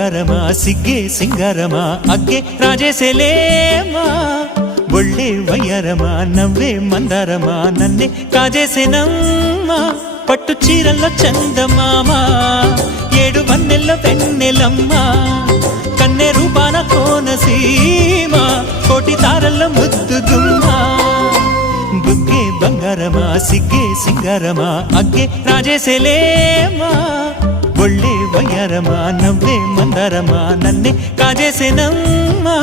బంగారమా సిగ్గే సింగారమా అగ్గే రాజేసేలేమా ఒళ్ళే వయ్యారమా నవ్వే మందారమా నన్నే కాజేసేనమ్మా పట్టు చీరల్లో చందమామా ఏడు వన్నెల్లో వెన్నెలమ్మా కన్నె రూపాన కోనసీమ కోటి తారల్లో ముద్దుగుమ్మా బుగ్గే బంగారమా సిగ్గే సింగారమా అగ్గే రాజేసేలేమా ఒళ్ళే వయ్యారమా నవ్వే మందారమా నన్నే కాజేసేనమ్మా